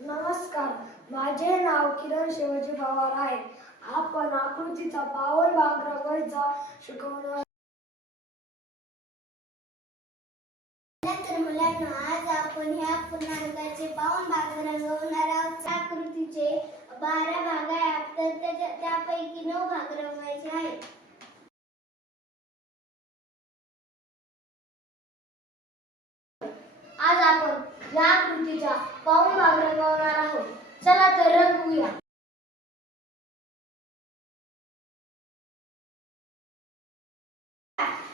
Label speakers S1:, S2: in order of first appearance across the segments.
S1: नमस्कार. माझे नाव किरण शिवाजी पवार आहे. आपण आकृतीचा पावन भाग रंगवायचा शिकवणार
S2: तर मुलांना आज आपण ह्या पूर्णांकाचे पाऊन भाग रंगवणार आहोत. आकृतीचे बारा भाग आहेत. तर त्याच्या त्यापैकी नऊ भाग रंगवायचे आहेत.
S1: आज आपण या आकृतीचा पावन भाग रंगवणार आहोत चला तर रंगवूया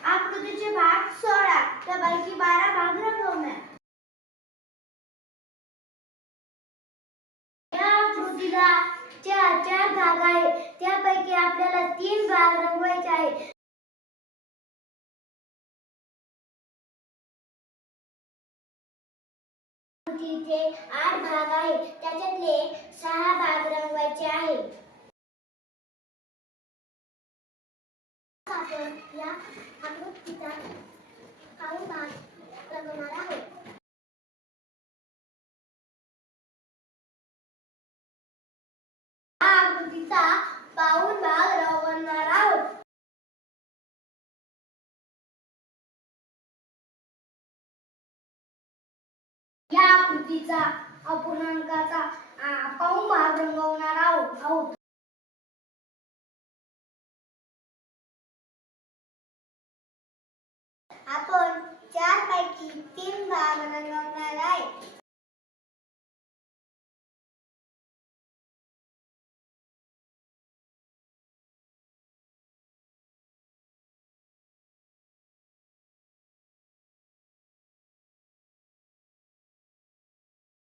S2: आकृतीचे भाग सोळा त्यापैकी बारा भाग रंगवणार
S1: या आकृतीला चार चार भाग आहे. त्यापैकी आपल्याला तीन भाग रंगवायचे आहे
S2: आकृतीचे आठ भाग आहे त्याच्यातले सहा भाग रंगवायचे आहे आपण या आकृतीचा काही भाग
S1: आकृतीचा पाऊल भाग रवणार आहोत. या आकृतीचा अपूर्णांकाचा आ, भाग रंगवणार आहोत. आहोत.
S2: आपण